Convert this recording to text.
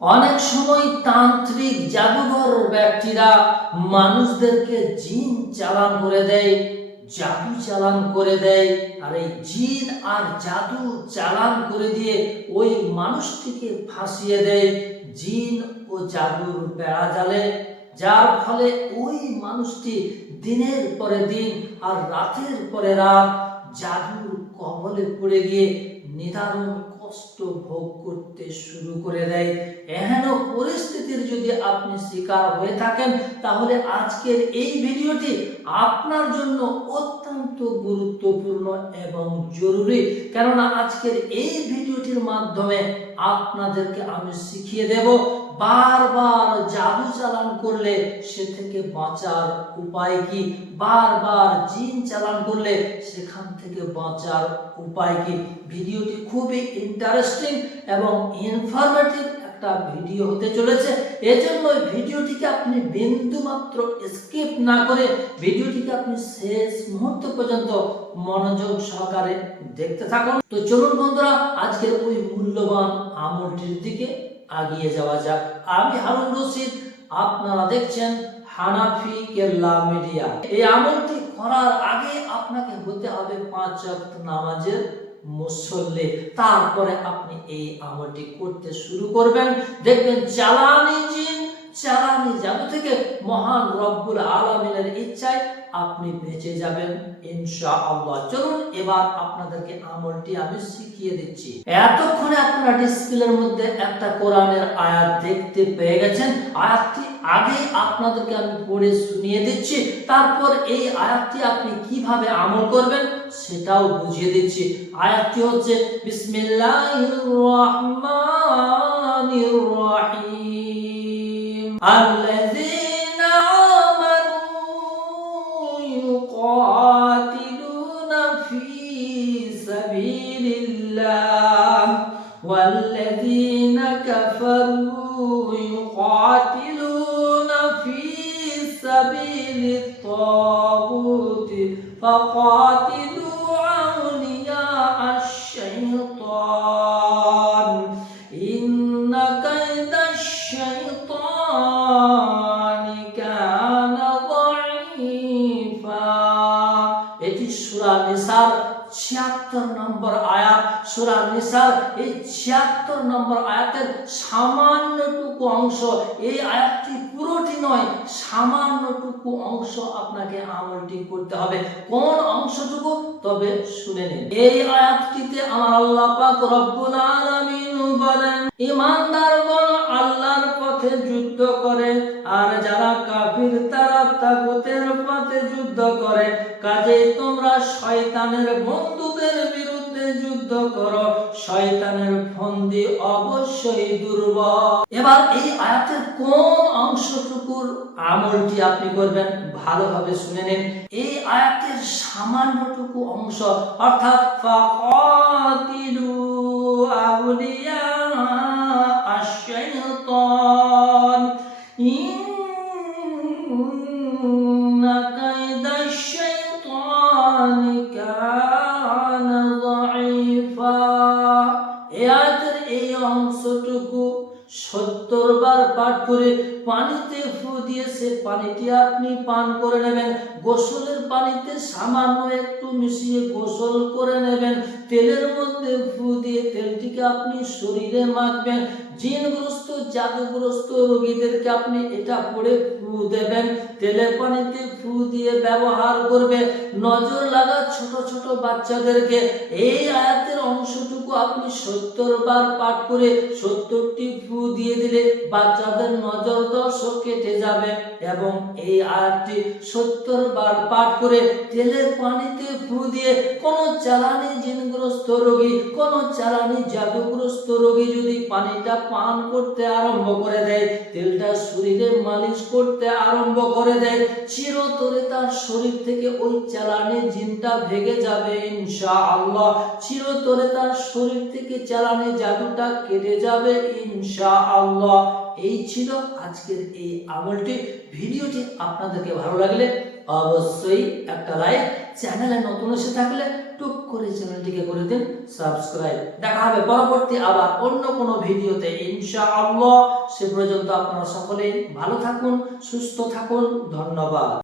অনেক সময় তান্ত্রিক জাদুঘর ব্যক্তিরা মানুষদেরকে জিন চালান করে দেয়, জাদু চালান করে দেয়, আর এই জিন আর জাদু চালান করে দিয়ে ওই মানুষটিকে ফাঁসিয়ে দেয়। জিন ও জাদুর বেড়া জালে, যার ফলে ওই মানুষটি দিনের পরে দিন আর রাতের পরে রাত জাদুর কবলে পড়ে গিয়ে নিদারুণ কষ্ট ভোগ করতে শুরু করে দেয়। এহেন পরিস্থিতির যদি আপনি শিকার হয়ে থাকেন, তাহলে আজকের এই ভিডিওটি আপনার জন্য অত্যন্ত গুরুত্বপূর্ণ এবং জরুরি। কেননা আজকের এই ভিডিওটির মাধ্যমে আপনাদেরকে আমি শিখিয়ে দেব বারবার জাদু চালান করলে সে থেকে বাঁচার উপায় কি? বারবার জিন চালান করলে সেখান থেকে বাঁচার উপায় কি? ভিডিওটি খুবই ইন্টারেস্টিং এবং ইনফরমেটিভ একটা ভিডিও হতে চলেছে। এজন্য ভিডিওটিকে আপনি বিন্দু মাত্র স্কিপ না করে ভিডিওটিকে আপনি শেষ মুহূর্ত পর্যন্ত মনোযোগ সহকারে দেখতে থাকুন। তো চলুন বন্ধুরা, আজকের ওই মূল্যবান আমলটির দিকে আগিয়ে যাওয়া যাক। আমি হারুন রশিদ, আপনারা দেখছেন হানাফি কেল্লা মিডিয়া। এই আমলটি করার আগে আপনাকে হতে হবে পাঁচ ওয়াক্ত নামাজের মুসল্লি। তারপরে আপনি এই আমলটি করতে শুরু করবেন। দেখবেন চালানি জিন চালানি জাদু থেকে মহান রব্বুল আলমিনের ইচ্ছায় আপনি বেঁচে যাবেন ইনশা আল্লাহ চলুন এবার আপনাদেরকে আমলটি আমি শিখিয়ে দিচ্ছি। এতক্ষণে আপনারা ডিসপ্লের মধ্যে একটা কোরআনের আয়াত দেখতে পেয়ে গেছেন। আয়াতটি আগে আপনাদেরকে আমি পড়ে শুনিয়ে দিচ্ছি। তারপর এই আয়াতটি আপনি কীভাবে আমল করবেন সেটাও বুঝিয়ে দিচ্ছি। আয়াতটি হচ্ছে, বিসমিল্লাহির রহমানির রহিম। আল্লাহ والذين كفروا يقاتلون في سبيل الطاغوت فقاتلوا أولياء الشيطان إن كيد الشيطان كان ضعيفا এটি সূরা নিসার 76 নম্বর আয়াত সূরা নিসার এই 76 নম্বর আয়াতের সামান্যটুকু অংশ, এই আয়াতটি পুরোটি নয়, সামান্যটুকু অংশ আপনাকে আমলটি করতে হবে। কোন অংশটুকু? তবে শুনে নিন। এই আয়াতটিতে আমার আল্লাহ পাক রব্বুল বলেন ইমানদারগণ আল্লাহর পথে যুদ্ধ করে, আর যারা কাফির তারা তাগুতের পথে যুদ্ধ করে। কাজেই তোমরা শয়তানের যুদ্ধ করো, শয়তানের ফন্দি অবশ্যই দুর্বল। এবার এই আয়াতের কোন অংশটুকুর আমলটি আপনি করবেন ভালোভাবে শুনে নিন। এই আয়াতের সামান্যটুকু অংশ, অর্থাৎ, ফাকাতিলু আউলিয়া সত্তর বার পাঠ করে পানিতে ফু দিয়ে সে পানিটি আপনি পান করে নেবেন। গোসলের পানিতে সামান্য একটু মিশিয়ে গোসল করে নেবেন। তেলের মধ্যে ফু দিয়ে তেলটিকে আপনি শরীরে মাখবেন। জিনগ্রস্ত, জাদুগ্রস্ত রোগীদেরকে আপনি এটা পড়ে ফু দেবেন। তেলের পানিতে ফু দিয়ে ব্যবহার করবে। নজর লাগা ছোট ছোট বাচ্চাদেরকে এই আয়াতের অংশটুকু আপনি সত্তর বার পাঠ করে সত্তরটি ফু দিয়ে দিলে বাচ্চাদের নজর দর্শক কেটে যাবে এবং এই আয়াতটি সত্তর বার পাঠ করে তেলের পানিতে ফু দিয়ে কোন চালানি জিনগ্রস্ত রোগী, কোন চালানি জাদুগ্রস্ত রোগী যদি পানিটা পান করতে আরম্ভ করে দেয়, তেলটা শরীরে মালিশ করতে আরম্ভ করে দেয়, চিরতরে তার শরীর থেকে ওই চালানি জিনটা ভেঙে যাবে ইনশা ইনশাআল্লাহ। চিরতরে তার শরীর থেকে চালানি জাদুটা কেটে যাবে ইনশাআল্লাহ। এই ছিল আজকের এই আমলটি। ভিডিওটি আপনাদেরকে ভালো লাগলে অবশ্যই একটা লাইক, চ্যানেলে নতুন এসে থাকলে টুক করে চ্যানেলটিকে করে দিন, সাবস্ক্রাইব। দেখা হবে পরবর্তী আবার অন্য কোনো ভিডিওতে, ইনশাআল্লাহ। সে পর্যন্ত আপনারা সকলে ভালো থাকুন, সুস্থ থাকুন। ধন্যবাদ।